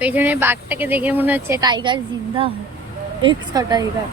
পেছনে বাঘটাকে দেখে মনে হচ্ছে টাইগার জিন্দা এক্সট্রা টাইগার।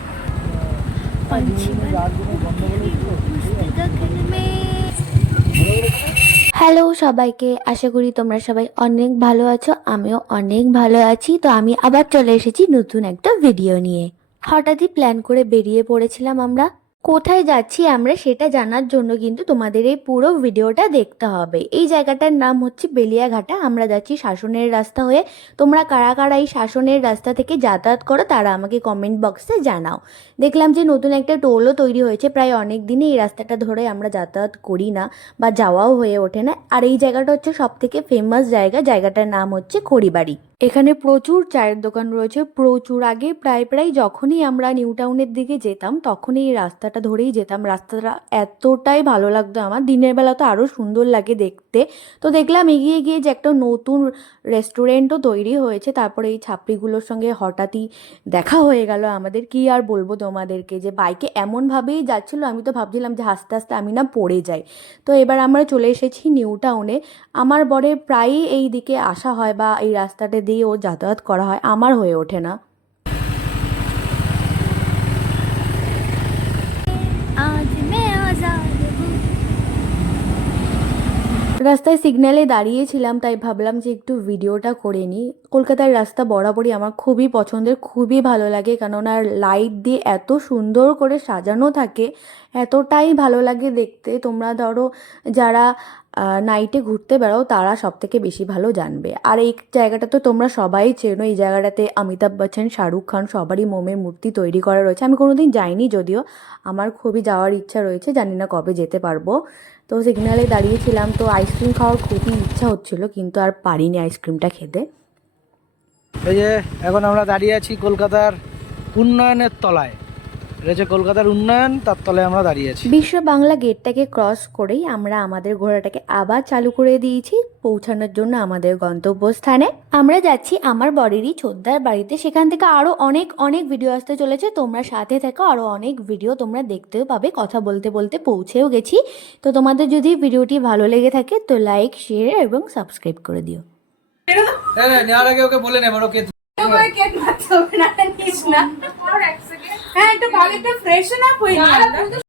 হ্যালো সবাইকে, আশা করি তোমরা সবাই অনেক ভালো আছো। আমিও অনেক ভালো আছি। তো আমি আবার চলে এসেছি নতুন একটা ভিডিও নিয়ে। হঠাৎই প্ল্যান করে বেরিয়ে পড়েছিলাম আমরা। কোথায় যাচ্ছি আমরা সেটা জানার জন্য কিন্তু তোমাদের এই পুরো ভিডিওটা দেখতে হবে। এই জায়গাটার নাম হচ্ছে বেলিয়াঘাটা। আমরা যাচ্ছি শাসনের রাস্তা হয়ে। তোমরা কারা কারা এই শাসনের রাস্তা থেকে যাতায়াত করো তারা আমাকে কমেন্ট বক্সে জানাও। দেখলাম যে নতুন একটা টোলও তৈরি হয়েছে। প্রায় অনেক দিনই এই রাস্তাটা ধরে আমরা যাতায়াত করি না বা যাওয়াও হয়ে ওঠে না। আর এই জায়গাটা হচ্ছে সব থেকে ফেমাস জায়গা। জায়গাটার নাম হচ্ছে খড়িবাড়ি। এখানে প্রচুর চায়ের দোকান রয়েছে, প্রচুর। আগে প্রায় যখনই আমরা নিউ টাউনের দিকে যেতাম তখনই এই রাস্তাটা ধরেই যেতাম। রাস্তাটা এতটাই ভালো লাগতো আমার। দিনের বেলা তো আরও সুন্দর লাগে দেখতে। তো দেখলাম এগিয়ে গিয়ে যে একটা নতুন রেস্টুরেন্টও তৈরি হয়েছে। তারপরে এই ছাত্রীগুলোর সঙ্গে হঠাৎই দেখা হয়ে গেল আমাদের। কি আর বলবো তোমাদেরকে, যে বাইকে এমনভাবেই যাচ্ছিলো, আমি তো ভাবছিলাম যে আস্তে আস্তে আমি না পড়ে যাই। তো এবার আমরা চলে এসেছি নিউ টাউনে। আমার বরের প্রায়ই এই দিকে আসা হয় বা এই রাস্তাটা দিয়ে ও যাতায়াত করা হয়, আমার হয়ে ওঠে না। রাস্তায় সিগন্যালে দাঁড়িয়েছিলাম, তাই ভাবলাম যে একটু ভিডিওটা করে নিই। কলকাতার রাস্তা বরাবরই আমার খুবই পছন্দের, খুবই ভালো লাগে, কেননা লাইট দিয়ে এত সুন্দর করে সাজানো থাকে, এতটাই ভালো লাগে দেখতে। তোমরা ধরো যারা নাইটে ঘুরতে বেরো তারা সব থেকে বেশি ভালো জানবে। আর এই জায়গাটা তো তোমরা সবাই চেনো। এই জায়গাটাতে অমিতাভ বচ্চন, শাহরুখ খান সবারই মোমের মূর্তি তৈরি করা রয়েছে। আমি কোনোদিন যাইনি যদিও, আমার খুবই যাওয়ার ইচ্ছা রয়েছে, জানি না কবে যেতে পারবো। তো সিগনালে দাঁড়িয়েছিলাম, তো আইসক্রিম খাওয়ার খুবই ইচ্ছা হচ্ছিল, কিন্তু আর পারিনি আইসক্রিমটা খেতে। এই যে এখন আমরা দাঁড়িয়ে আছি কলকাতার উন্নয়নের তলায়। এটা হচ্ছে কলকাতার উন্নয়ন, তার তলায় আমরা দাঁড়িয়ে আছি। বিশ্ব বাংলা গেটটাকে ক্রস করেই আমরা আমাদের ঘোড়াটাকে আবার চালু করে দিয়েছি পৌঁছানোর জন্য আমাদের গন্তব্যস্থানে। আমরা যাচ্ছি আমার বরেরই ছোটদার বাড়িতে। সেখান থেকে আরও অনেক অনেক ভিডিও আসতে চলেছে, তোমরা সাথে থেকো। আরও অনেক ভিডিও তোমরা দেখতেও পাবে। কথা বলতে বলতে পৌঁছেও গেছি। তো তোমাদের যদি ভিডিওটি ভালো লেগে থাকে তো লাইক, শেয়ার এবং সাবস্ক্রাইব করে দিও। নেওয়ার আগে ওকে বলে নেবার ওকে হ্যাঁ, একটু ভালো, একটু ফ্রেশন আপ হয়ে